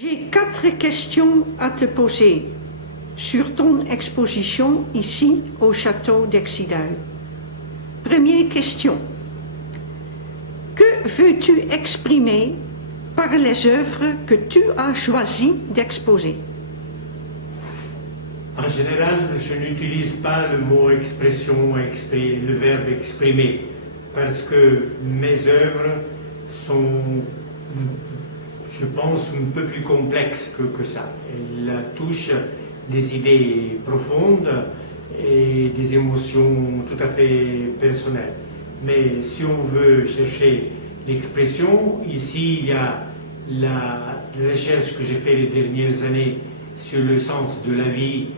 J'ai 4 questions à te poser sur ton exposition ici au château d'Exidal. Première question. Que veux-tu exprimer par les œuvres que tu as choisi d'exposer? En général, je n'utilise pas le mot expression, le verbe exprimer, parce que mes œuvres sont, je pense, un peu plus complexes que ça. Elles touchent des idées profondes et des émotions tout à fait personnelles. Mais si on veut chercher l'expression, ici il y a la recherche que j'ai faite les dernières années sur le sens de la vie,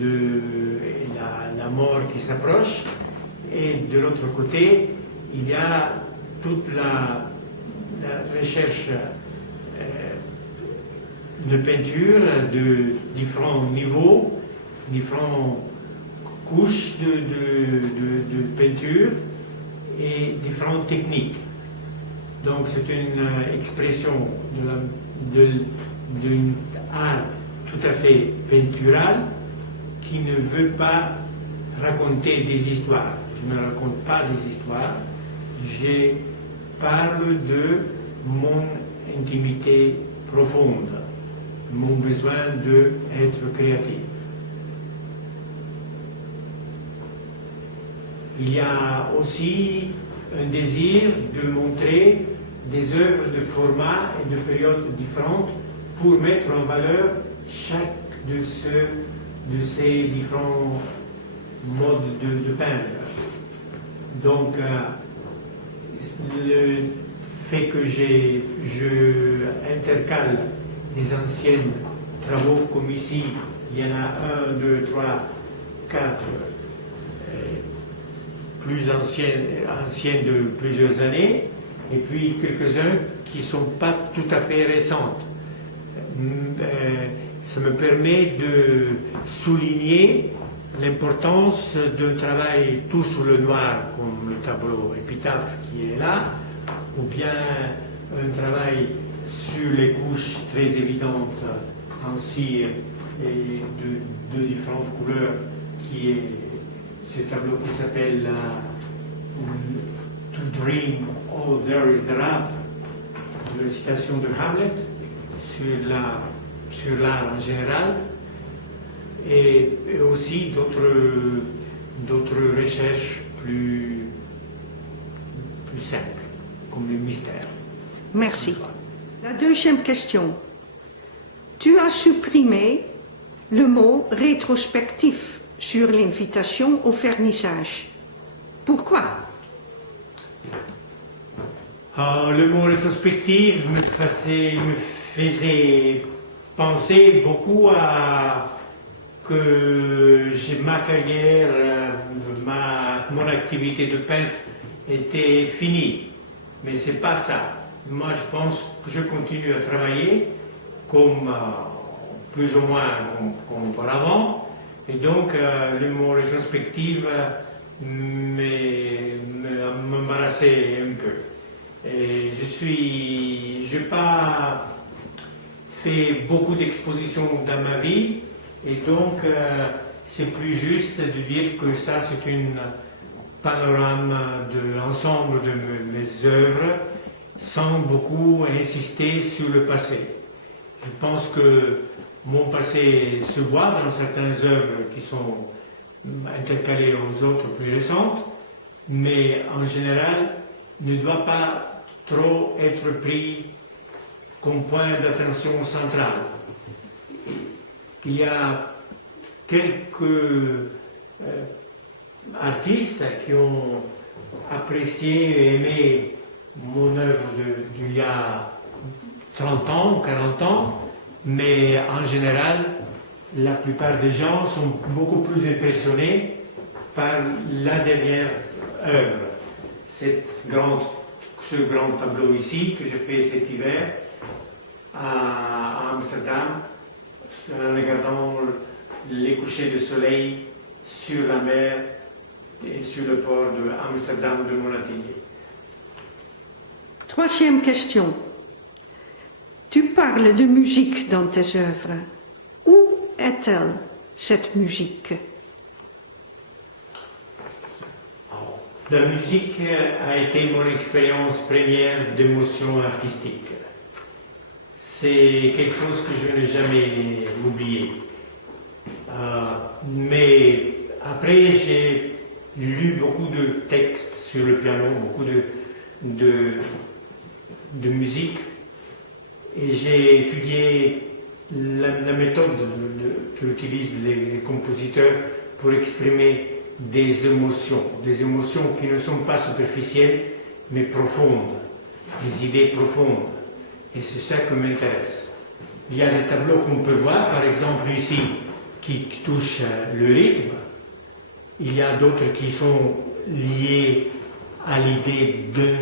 de la mort qui s'approche, et de l'autre côté, il y a toute la recherche de peinture de différents niveaux, différentes couches de peinture et différentes techniques. Donc c'est une expression d'un art tout à fait peintural qui ne veut pas raconter des histoires. Je ne raconte pas des histoires, je parle de mon intimité profonde, mon besoin d'être créatif. Il y a aussi un désir de montrer des œuvres de formats et de périodes différentes pour mettre en valeur chaque de ces différents modes de peindre. Donc, le fait que je intercale des anciens travaux comme ici, il y en a 1, 2, 3, 4 plus anciennes de plusieurs années, et puis quelques-uns qui ne sont pas tout à fait récentes. Ça me permet de souligner l'importance d'un travail tout sur le noir, comme le tableau épitaphe qui est là, ou bien un travail sur les couches très évidentes en cire et de différentes couleurs, qui est ce tableau qui s'appelle To Dream All There Is There, de la citation de Hamlet sur l'art en général, et aussi d'autres recherches plus simples, comme le mystère. Merci. La deuxième question. Tu as supprimé le mot rétrospectif sur l'invitation au vernissage. Pourquoi? Le mot rétrospective me faisait penser beaucoup à que ma carrière, mon activité de peintre était finie. Mais c'est pas ça. Moi, je pense que je continue à travailler comme plus ou moins comme auparavant. Et donc, le mot rétrospective m'embarrassait un peu. Et je n'ai pas fait beaucoup d'expositions dans ma vie, et donc c'est plus juste de dire que ça c'est un panorama de l'ensemble de mes œuvres, sans beaucoup insister sur le passé. Je pense que mon passé se voit dans certaines œuvres qui sont intercalées aux autres plus récentes, mais en général ne doit pas trop être pris comme point d'attention central. Il y a quelques artistes qui ont apprécié et aimé mon œuvre d'il y a 30 ans, 40 ans, mais en général, la plupart des gens sont beaucoup plus impressionnés par la dernière œuvre. Ce grand tableau ici que j'ai fait cet hiver à Amsterdam, en regardant les couchers de soleil sur la mer et sur le port de Amsterdam de mon atelier. Troisième question. Tu parles de musique dans tes œuvres. Où est-elle, cette musique? La musique a été mon expérience première d'émotion artistique. C'est quelque chose que je n'ai jamais oublié. Mais après, j'ai lu beaucoup de textes sur le piano, beaucoup de musique, et j'ai étudié la méthode qu'utilisent les compositeurs pour exprimer des émotions qui ne sont pas superficielles, mais profondes, des idées profondes. Et c'est ça qui m'intéresse. Il y a des tableaux qu'on peut voir, par exemple ici, qui touchent le rythme. Il y a d'autres qui sont liés à l'idée d'un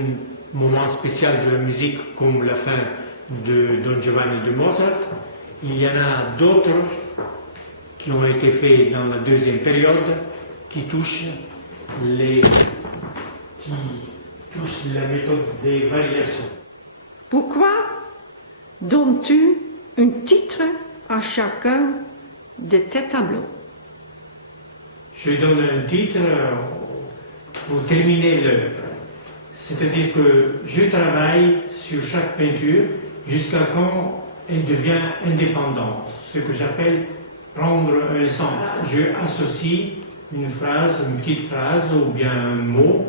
moment spécial de la musique, comme la fin de Don Giovanni de Mozart. Il y en a d'autres qui ont été faits dans la deuxième période, qui touchent la méthode des variations. Pourquoi donnes-tu un titre à chacun de tes tableaux? Je donne un titre pour terminer l'œuvre. C'est-à-dire que je travaille sur chaque peinture jusqu'à quand elle devient indépendante, ce que j'appelle prendre un sens. Je associe une phrase, une petite phrase ou bien un mot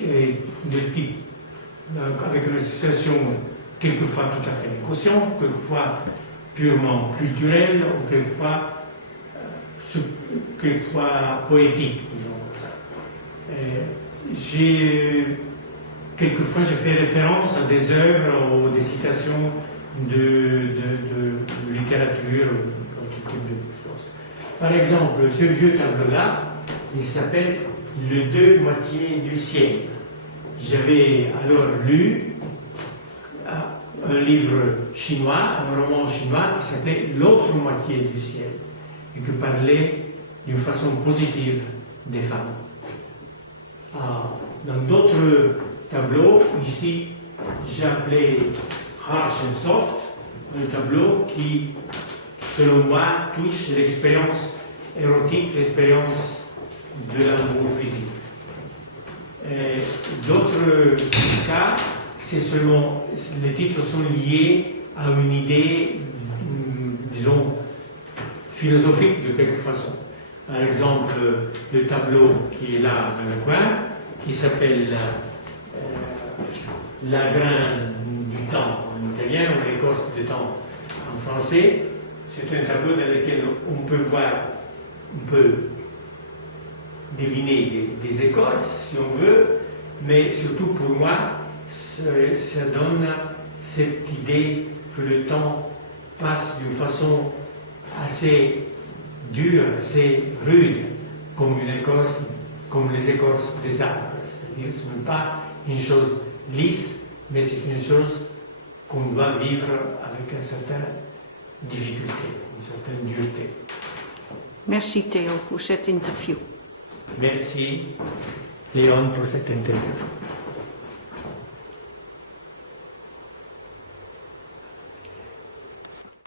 de type, avec une association quelquefois tout à fait inconsciente, quelquefois purement culturelle, ou quelquefois poétique. Quelquefois, je fais référence à des œuvres ou des citations de littérature, ou tout type de choses. Par exemple, ce vieux tableau-là, il s'appelle « Le deux moitiés du ciel ». J'avais alors lu un livre chinois, un roman chinois qui s'appelait « L'autre moitié du ciel » et qui parlait d'une façon positive des femmes. Dans d'autres tableaux, ici, j'ai appelé « Harsh and Soft », un tableau qui, selon moi, touche l'expérience érotique, l'expérience de l'amour physique. D'autres cas, c'est seulement, les titres sont liés à une idée, disons, philosophique de quelque façon. Par exemple, le tableau qui est là dans le coin, qui s'appelle La graine du temps en italien ou l'écorce du temps en français. C'est un tableau dans lequel on peut deviner des écorces, si on veut, mais surtout pour moi, ça donne cette idée que le temps passe d'une façon assez dure, assez rude, comme une écorce, comme les écorces des arbres. C'est-à-dire que ce n'est pas une chose lisse, mais c'est une chose qu'on doit vivre avec une certaine difficulté, une certaine dureté. Merci Théo pour cette interview. Merci Léon pour cette interview.